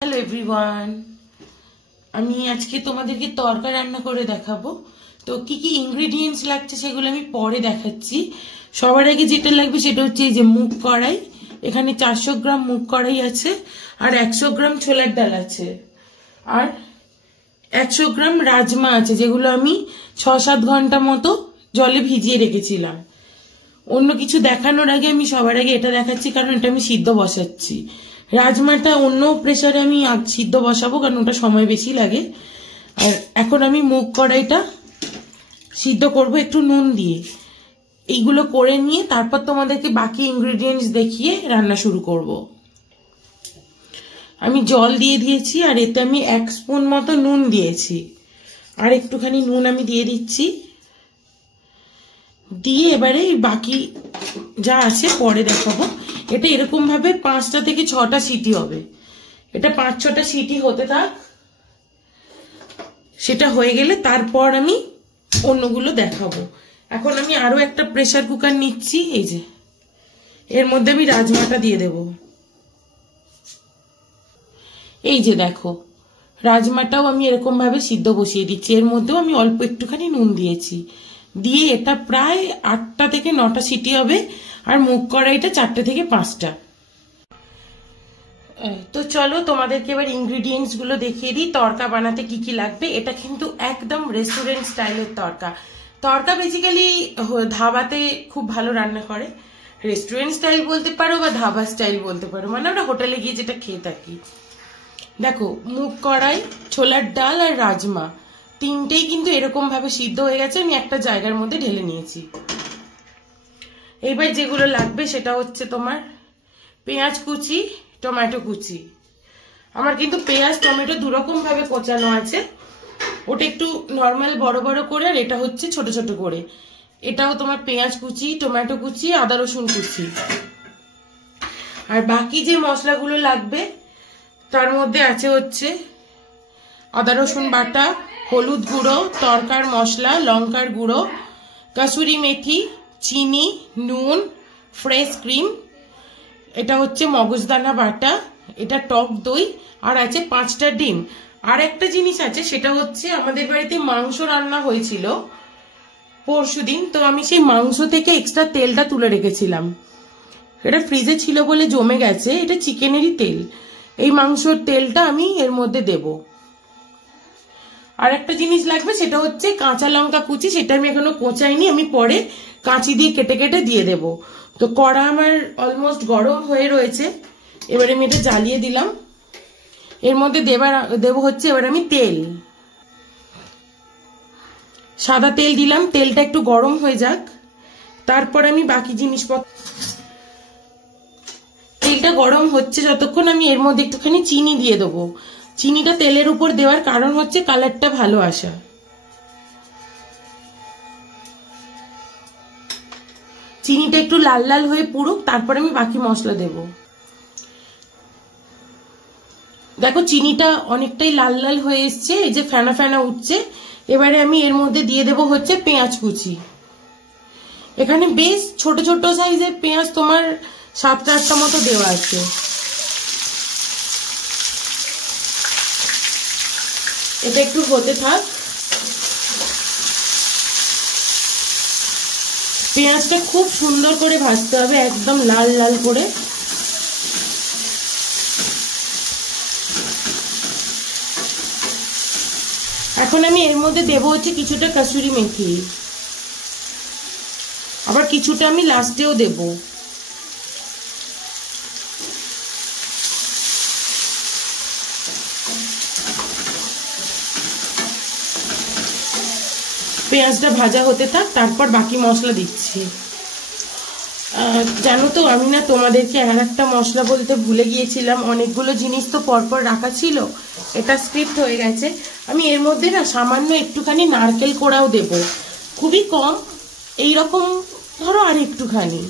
Hello everyone, আমি আজকে তোমাদেরকে তরকা রান্না করে দেখাবো। তো কি কি ইনগ্রেডিয়েন্টস লাগছে সেগুলো আমি পরে দেখাচ্ছি। সবার আগে যেটা লাগবে সেটা হচ্ছে এই যে মুগ কড়াই। এখানে 400 গ্রাম মুগ কড়াই আছে, আর 100 গ্রাম ছোলার ডাল আছে, আর 100 গ্রাম রাজমা আছে, যেগুলো আমি 6-7 ঘন্টা মতো জলে ভিজিয়ে রেখেছিলাম। অন্য কিছু দেখানোর আগে আমি সবার আগে এটা দেখাচ্ছি, কারণ এটা আমি সিদ্ধ বসাচ্ছি। রাজমাটা অন্য প্রেসারে আমি সিদ্ধ বসাবো, কারণ ওটা সময় বেশি লাগে। আর এখন আমি মুগ কড়াইটা সিদ্ধ করব একটু নুন দিয়ে। এইগুলো করে নিয়ে তারপর তোমাদেরকে বাকি ইনগ্রেডিয়েন্টস দেখিয়ে রান্না শুরু করব। আমি জল দিয়ে দিয়েছি, আর এতে আমি 1 স্পুন মতো নুন দিয়েছি, আর একটুখানি নুন আমি দিয়ে দিচ্ছি। দিয়ে এবারে বাকি যা আছে পরে দেখাবো। এটা এরকম ভাবে 5টা থেকে 6টা সিটি হবে। এটা 5-6টা সিটি হতে থাক। সেটা হয়ে গেলে তারপর আমি অন্যগুলো দেখাবো। এখন আমি আরো একটা প্রেসার কুকার নিচ্ছি। এই যে এর মধ্যে আমি রাজমাটা দিয়ে দেব। এই যে দেখো, রাজমাটাও আমি এরকম ভাবে সিদ্ধ বসিয়ে দিচ্ছি। এর মধ্যেও আমি অল্প একটুখানি নুন দিয়েছি। দিয়ে এটা প্রায় 8টা থেকে 9টা সিটি হবে, আর মুগ কড়াইটা 4টে থেকে 5টা। তো চলো তোমাদেরকে এবার ইনগ্রিডিয়েন্টস গুলো দেখিয়ে দিই। তরকা বানাতে কি কি লাগবে। এটা কিন্তু একদম রেস্টুরেন্ট স্টাইলের তরকা। তরকা বেসিক্যালি ধাবাতে খুব ভালো রান্না করে। রেস্টুরেন্ট স্টাইল বলতে পারো বা ধাবা স্টাইল বলতে পারো, মানে আমরা হোটেলে গিয়ে যেটা খেয়ে থাকি। দেখো, মুগ কড়াই, ছোলার ডাল আর রাজমা তিনটেই কিন্তু এরকম ভাবে সিদ্ধ হয়ে গেছে। আমি একটা জায়গার মধ্যে ঢেলে নিয়েছি। এইবার যেগুলো লাগবে সেটা হচ্ছে তোমার পেঁয়াজ কুচি, টমেটো কুচি। আমার কিন্তু পেঁয়াজ টমেটো দুরকম ভাবে কোচানো আছে। ওটা একটু নর্মাল বড় বড় করে, আর এটা হচ্ছে ছোট ছোট করে। এটাও তোমার পেঁয়াজ কুচি, টমেটো কুচি, আদা রসুন কুচি। আর বাকি যে মশলাগুলো লাগবে তার মধ্যে আছে হচ্ছে আদা রসুন বাটা, হলুদ গুঁড়ো, তরকার মশলা, লঙ্কার গুঁড়ো, কাসুরি মেথি, চিনি, নুন, ফ্রেশ ক্রিম, এটা হচ্ছে মগজদানা বাটা, এটা টক দই, আর আছে 5টা ডিম। আর একটা জিনিস আছে, সেটা হচ্ছে আমাদের বাড়িতে মাংস রান্না হয়েছিল পরশুদিন। তো আমি সেই মাংস থেকে এক্সট্রা তেলটা তুলে রেখেছিলাম। এটা ফ্রিজে ছিল বলে জমে গেছে। এটা চিকেনেরই তেল। এই মাংসর তেলটা আমি এর মধ্যে দেব। আর একটা জিনিস লাগবে, সেটা হচ্ছে কাঁচা লঙ্কা কুচি। সেটা আমি এখনো কোচাইনি, আমি পরে কাঁচি দিয়ে কেটে কেটে দিয়ে দেব। তো কড়া আমার অলমোস্ট গরম হয়ে রয়েছে। এবারে আমি এটা জ্বালিয়ে দিলাম। এর মধ্যে দেব হচ্ছে এবার আমি তেল, সাদা তেল দিলাম। তেলটা একটু গরম হয়ে যাক, তারপর আমি বাকি জিনিসপত্র। তেলটা গরম হচ্ছে যতক্ষণ, আমি এর মধ্যে একটুখানি চিনি দিয়ে দেবো। চিনিটা তেলের উপর দেওয়ার কারণ হচ্ছে কালারটা ভালো আসা। চিনিটা একটু লাল লাল হয়ে পুড়ুক, তারপর আমি বাকি মশলা দেব। দেখো, চিনিটা অনেকটাই লাল লাল হয়ে এসছে, এই যে ফেনা ফেনা উঠছে। এবারে আমি এর মধ্যে দিয়ে দেব হচ্ছে পেঁয়াজ কুচি। এখানে বেশ ছোট ছোট সাইজের পেঁয়াজ তোমার 7-8টা মতো দেওয়া আছে। এটা একটু হতে থাক। পেঁয়াজটা খুব সুন্দর করে ভাজতে হবে, একদম লাল লাল করে। এখন আমি এর মধ্যে দেব হচ্ছে কিছুটা কাসুরি মেথি, আবার কিছুটা আমি লাস্টেও দেব। পেঁয়াজটা ভাজা হতে থাক, তারপর বাকি মশলা দিচ্ছি। জানো তো, আমি না তোমাদেরকে আর একটা মশলা বলতে ভুলে গিয়েছিলাম। অনেকগুলো জিনিস তো পরপর রাখা ছিল, এটা স্ক্রিপ্ট হয়ে গেছে। আমি এর মধ্যে না সামান্য একটুখানি নারকেল কোড়াও দেব, খুবই কম, এইরকম ধরো আর একটুখানি।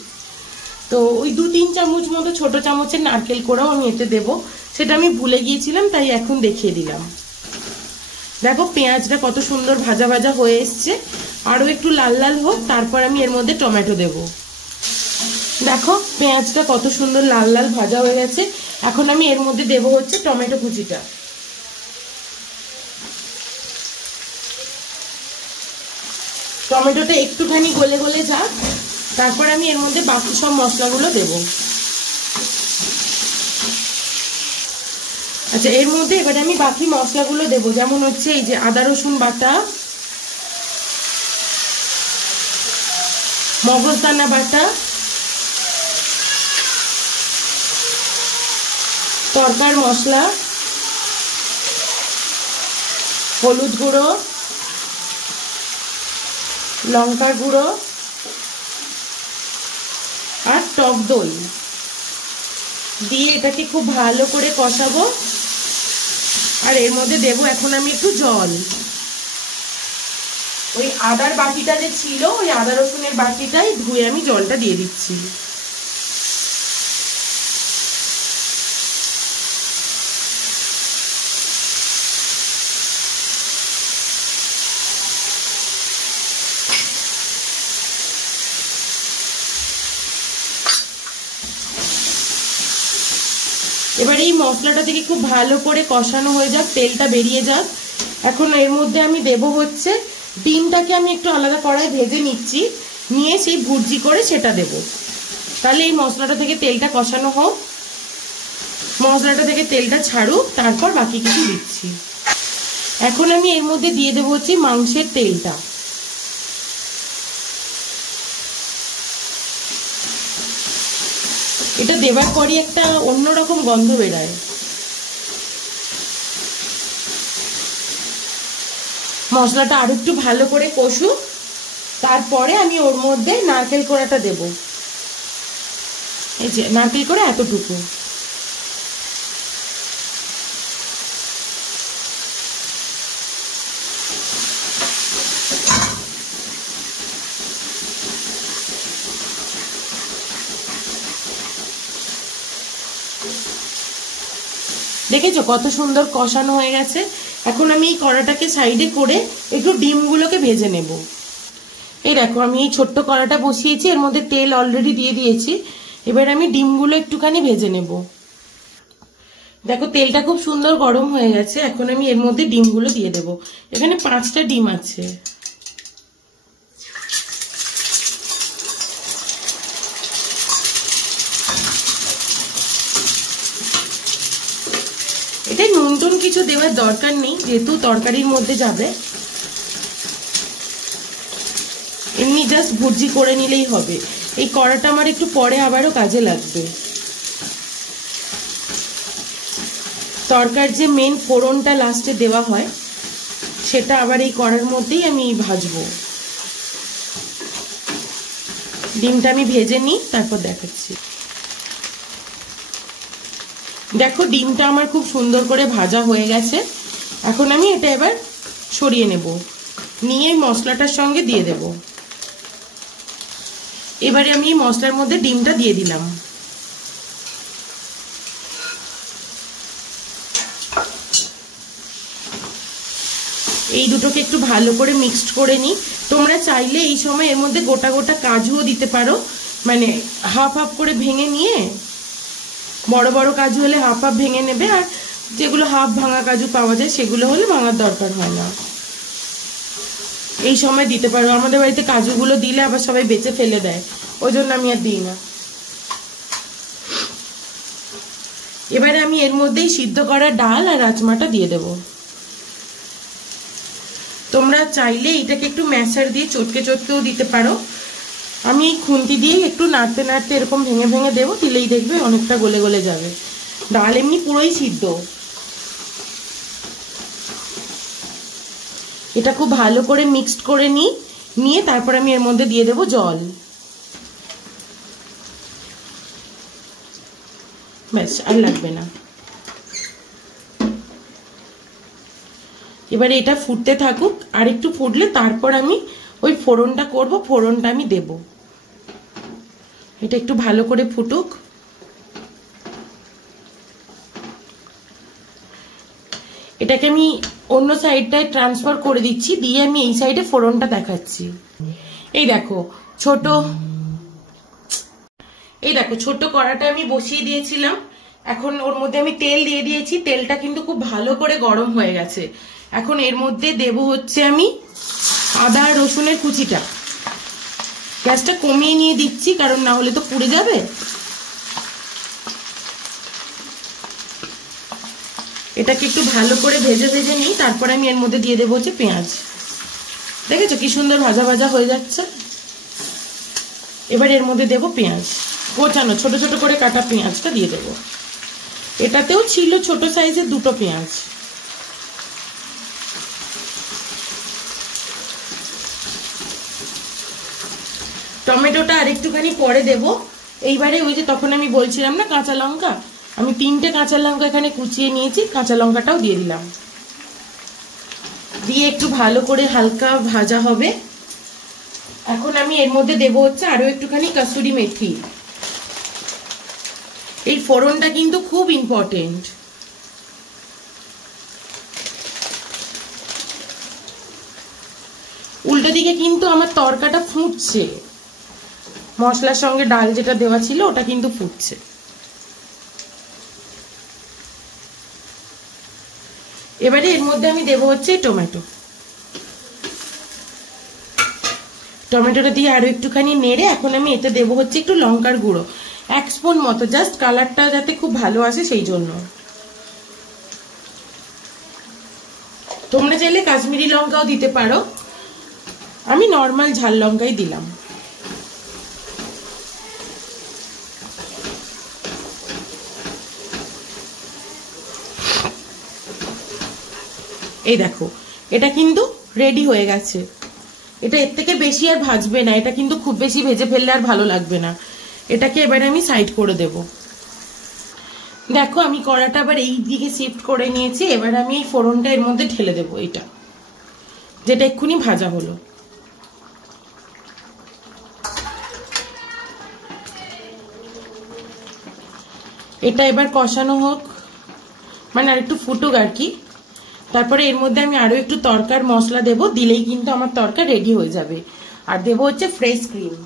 তো ওই 2-3 চামচ মতো ছোট চামচের নারকেল কোড়াও আমি এতে দেব। সেটা আমি ভুলে গিয়েছিলাম, তাই এখন দেখিয়ে দিলাম। দেখো, পেঁয়াজটা কত সুন্দর ভাজা ভাজা হয়ে এসছে। আরো একটু লাল লাল হোক, তারপর আমি এর মধ্যে টমেটো দেব। দেখো, পেঁয়াজটা কত সুন্দর লাল লাল ভাজা হয়ে গেছে। এখন আমি এর মধ্যে দেবো হচ্ছে টমেটো কুচিটা। টমেটোটা একটুখানি গলে গলে যাক, তারপর আমি এর মধ্যে বাকি সব মশলাগুলো দেব। আচ্ছা, এর মধ্যে এবারে আমি বাকি মশলাগুলো দেব, যেমন হচ্ছে এই যে আদা রসুন বাটা, মগজদানা বাটা, তরকার মশলা, হলুদ গুঁড়ো, লঙ্কার গুঁড়ো আর টক দই দিয়ে এটাকে খুব ভালো করে কষাবো। আর এর মধ্যে দেবো এখন আমি একটু জল। ওই আদার বাটিটা যে ছিল, ওই আদা রসুনের বাটিটাই ধুয়ে আমি জলটা দিয়ে দিচ্ছি। এবার এই মশলাটা থেকে খুব ভালো করে কষানো হয়ে যাক, তেলটা বেরিয়ে যাক। এখন এর মধ্যে আমি দেব হচ্ছে ডিমটাকে আমি একটু আলাদা কড়াই ভেজে নিচ্ছি, নিয়ে সেই ভুর্জি করে সেটা দেব। তাহলে এই মশলাটা থেকে তেলটা কষানো হোক, মশলাটা থেকে তেলটা ছাড়ুক, তারপর বাকি কিছু দিচ্ছি। এখন আমি এর মধ্যে দিয়ে দেবো হচ্ছে মাংসের তেলটা। এটা দেবার পরই একটা অন্যরকম গন্ধ বেরায়। মশলাটা আরো একটু ভালো করে কষুক, তারপরে আমি ওর মধ্যে নারকেল কোড়াটা দেব। এই যে নারকেল কোড়া এতটুকু। দেখেছো কত সুন্দর কষানো হয়ে গেছে। এখন আমি এই কড়াটাকে সাইডে করে একটু ডিমগুলোকে ভেজে নেব। এই দেখো আমি এই ছোট্ট কড়াটা বসিয়েছি, এর মধ্যে তেল অলরেডি দিয়ে দিয়েছি। এবার আমি ডিমগুলো একটুখানি ভেজে নেব। দেখো তেলটা খুব সুন্দর গরম হয়ে গেছে। এখন আমি এর মধ্যে ডিমগুলো দিয়ে দেব। এখানে 5টা ডিম আছে। এটা নুন টুন কিছু দেওয়ার দরকার নেই, যেহেতু তরকারির মধ্যে যাবে। এমনি জাস্ট ভুর্জি করে নিলেই হবে। এই কড়াটা আমার একটু পরে আবারও কাজে লাগবে। তরকার যে মেন ফোড়নটা লাস্টে দেওয়া হয়, সেটা আবার এই কড়ার মধ্যেই আমি ভাজবো। ডিমটা আমি ভেজে নিই, তারপর দেখাচ্ছি। দেখো ডিমটা আমার খুব সুন্দর করে ভাজা হয়ে গেছে। এখন আমি এটা এবার সরিয়ে নেব, নিয়ে মশলাটার সঙ্গে দিয়ে দেব। এবারে আমি এই মশলার মধ্যে ডিমটা দিয়ে দিলাম। এই দুটোকে একটু ভালো করে মিক্সড করে নিই। তোমরা চাইলে এই সময় এর মধ্যে গোটা গোটা কাজুও দিতে পারো, মানে হাফ হাফ করে ভেঙে নিয়ে, বড় বড় কাজু হলে হাফ হাফ ভেঙে নেবে, আর যেগুলো হাফ ভাঙা কাজু পাওয়া যায় সেগুলো হলে ভাঙার দরকার হয় না। এই সময় দিতে পারো। আমাদের বাড়িতে কাজুগুলো দিলে আবার সবাই বেঁচে ফেলে দেয়, ওই জন্য আমি আর দিই না। এবারে আমি এর মধ্যেই সিদ্ধ করা ডাল আর রাজমাটা দিয়ে দেব। তোমরা চাইলে এটাকে একটু ম্যাশার দিয়ে চটকে চটকেও দিতে পারো। আমি এই খুন্তি দিয়ে একটু নাড়তে নাড়তে এরকম ভেঙে ভেঙে দেবো, দিলেই দেখবে অনেকটা গলে গলে যাবে। ডাল এমনি পুরোই সিদ্ধ। এটা খুব ভালো করে মিক্সড করে নিয়ে তারপর আমি এর মধ্যে দিয়ে দেবো জল। ব্যাস, আর লাগবে না। এবারে এটা ফুটতে থাকুক, আর একটু ফুটলে তারপর আমি ওই ফোড়নটা করব, ফোড়নটা আমি দেব। এটা একটু ভালো করে ফুটুক। এটাকে আমি অন্য সাইডটায় ট্রান্সফার করে দিচ্ছি, দিয়ে আমি এই সাইডে ফোড়নটা দেখাচ্ছি। এই দেখো ছোট কড়াটা আমি বসিয়ে দিয়েছিলাম। এখন ওর মধ্যে আমি তেল দিয়ে দিয়েছি, তেলটা কিন্তু খুব ভালো করে গরম হয়ে গেছে। এখন এর মধ্যে দেব হচ্ছে আমি আদা রসুনের কুচিটা। গ্যাসটা কমিয়ে নিয়ে দিচ্ছি, কারণ না হলে তো পুড়ে যাবে। এটাকে একটু ভালো করে ভেজে ভেজে নিই, তারপরে আমি এর মধ্যে দিয়ে দেবো হচ্ছে পেঁয়াজ। দেখেছো কি সুন্দর ভাজা ভাজা হয়ে যাচ্ছে। এবার এর মধ্যে দেবো পেঁয়াজ, কোচানো ছোট ছোট করে কাটা পেঁয়াজটা দিয়ে দেবো। এটাতেও ছিল ছোট সাইজের দুটো পেঁয়াজ। টমেটোটা আরেকটুখানি পরে দেব। এইবারে ওই যে তখন আমি বলছিলাম না কাঁচা লঙ্কা, আমি 3টে কাঁচা লঙ্কা এখানে কুচিয়ে নিয়েছি, কাঁচা লঙ্কাটাও দিয়ে দিলাম। দিয়ে একটু ভালো করে হালকা ভাজা হবে। এখন আমি এর মধ্যে দেবো হচ্ছে আরো একটুখানি কসুরি মেথি। এই ফোড়নটা কিন্তু খুব ইম্পর্টেন্ট। উল্টো দিকে কিন্তু আমার তরকাটা ফুটছে, মশলার সঙ্গে ডাল যেটা দেওয়া ছিল ওটা কিন্তু ফুটছে। এবারে এর মধ্যে আমি দেবো হচ্ছে টমেটো। টমেটোটা দিয়ে আরো একটুখানি নেড়ে এখন আমি এতে দেবো হচ্ছে একটু লঙ্কার গুঁড়ো, 1 স্পুন মতো, জাস্ট কালারটা যাতে খুব ভালো আসে সেই জন্য। তোমরা চাইলে কাশ্মীরি লঙ্কাও দিতে পারো, আমি নর্মাল ঝাল লঙ্কাই দিলাম। এই দেখো এটা কিন্তু রেডি হয়ে গেছে। এটা এর থেকে বেশি আর ভাজবে না, এটা কিন্তু খুব বেশি ভেজে ফেললে আর ভালো লাগবে না। এটাকে এবারে আমি সাইড করে দেব। দেখো আমি কড়াটা আবার এই দিকে শিফট করে নিয়েছি। এবার আমি এই ফোড়নটা এর মধ্যে ঢেলে দেবো, এটা যেটা এক্ষুনি ভাজা হলো। এটা এবার কষানো হোক, মানে আর একটু ফুটুক আর কি। তারপরে এর মধ্যে আমি আরো একটু তরকার মশলা দেব, দিলেই কিন্তু আমার তরকা রেডি হয়ে যাবে। আর দেব হচ্ছে ফ্রেশ ক্রিম।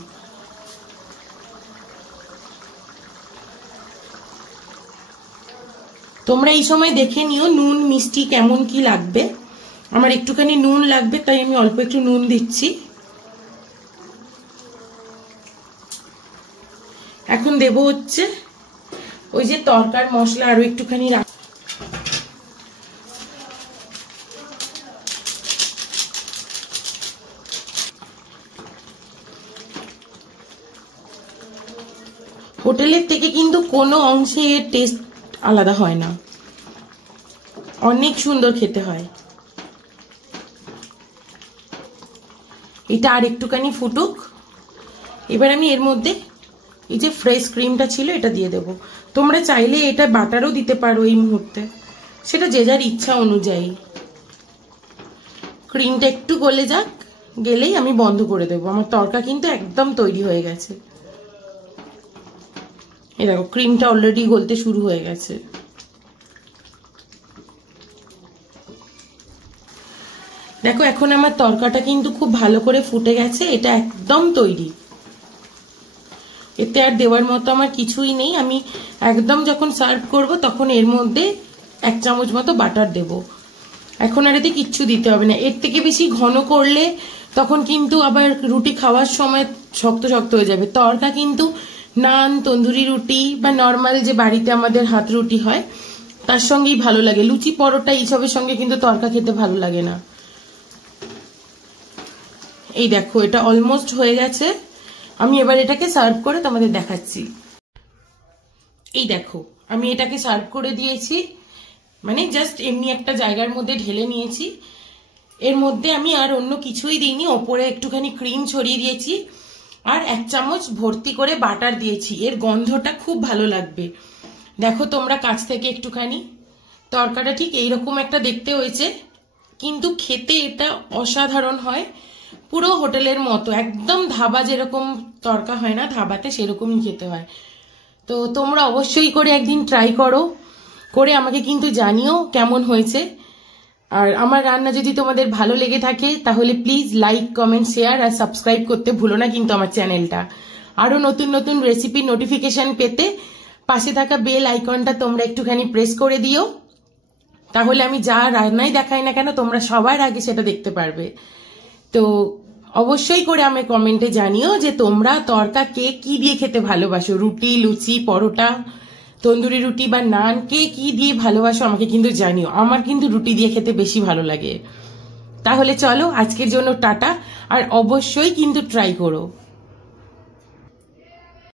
তোমরা এই সময় দেখে নিও নুন মিষ্টি কেমন কি লাগবে। আমার একটুখানি নুন লাগবে, তাই আমি অল্প একটু নুন দিচ্ছি। এখন দেব হচ্ছে ওই যে তরকার মশলা আরো একটুখানি হোটেলের থেকে কিন্তু কোনো অংশে এর টেস্ট আলাদা হয় না, অনেক সুন্দর খেতে হয়। এটা আর একটুখানি ফুটুক। এবার আমি এর মধ্যে এই যে ফ্রেশ ক্রিমটা ছিল এটা দিয়ে দেব। তোমরা চাইলে এটা বাটারও দিতে পারো এই মুহূর্তে, সেটা যে যার ইচ্ছা অনুযায়ী। ক্রিমটা একটু গলে যাক, গেলেই আমি বন্ধ করে দেবো। আমার তরকা কিন্তু একদম তৈরি হয়ে গেছে। এই দেখো ক্রিমটা অলরেডি গলতে শুরু হয়ে গেছে। দেখো এখন আমার তরকাটা কিন্তু খুব ভালো করে ফুটে গেছে, এটা একদম তৈরি। এতে আর দেওয়ার মতো আমার কিছুই নেই। আমি একদম যখন সার্ভ করব তখন এর মধ্যে 1 চামচ মতো বাটার দেব। এখন আর এতে কিচ্ছু দিতে হবে না। এর থেকে বেশি ঘন করলে তখন কিন্তু আবার রুটি খাওয়ার সময় শক্ত শক্ত হয়ে যাবে। তরকা কিন্তু নান, তন্দুরি রুটি বা নর্মাল যে বাড়িতে আমাদের হাত রুটি হয় তার সঙ্গেই ভালো লাগে। লুচি পরোটা এইসবের সঙ্গে কিন্তু তরকা খেতে ভালো লাগে না। এই দেখো এটা অলমোস্ট হয়ে গেছে। আমি এবার এটাকে সার্ভ করে তোমাদের দেখাচ্ছি। এই দেখো আমি এটাকে সার্ভ করে দিয়েছি, মানে জাস্ট এমনি একটা জায়গার মধ্যে ঢেলে নিয়েছি। এর মধ্যে আমি আর অন্য কিছুই দিইনি, ওপরে একটুখানি ক্রিম ছড়িয়ে দিয়েছি আর 1 চামচ ভর্তি করে বাটার দিয়েছি। এর গন্ধটা খুব ভালো লাগবে। দেখো তোমরা কাছ থেকে একটুখানি, তরকাটা ঠিক এইরকম একটা দেখতে হয়েছে, কিন্তু খেতে এটা অসাধারণ হয়, পুরো হোটেলের মতো। একদম ধাবা যেরকম তরকা হয় না ধাবাতে, সেরকমই খেতে হয়। তো তোমরা অবশ্যই করে একদিন ট্রাই করো, করে আমাকে কিন্তু জানিও কেমন হয়েছে। আর আমার রান্না যদি তোমাদের ভালো লেগে থাকে তাহলে প্লিজ লাইক, কমেন্ট, শেয়ার আর সাবস্ক্রাইব করতে ভুলো না কিন্তু আমার চ্যানেলটা। আরো নতুন নতুন রেসিপি নোটিফিকেশন পেতে পাশে থাকা বেল আইকনটা তোমরা একটুখানি প্রেস করে দিও, তাহলে আমি যা রান্নাই দেখাই না কেন তোমরা সবার আগে সেটা দেখতে পারবে। তো অবশ্যই করে আমি কমেন্টে জানিও যে তোমরা তড়কা কে কি দিয়ে খেতে ভালোবাসো, রুটি, লুচি, পরোটা, তন্দুরি রুটি বা নান, কে কি দিয়ে ভালোবাসো আমাকে কিন্তু জানিও। আমার কিন্তু রুটি দিয়ে খেতে বেশি ভালো লাগে। তাহলে চলো আজকের জন্য টাটা, আর অবশ্যই কিন্তু ট্রাই করো।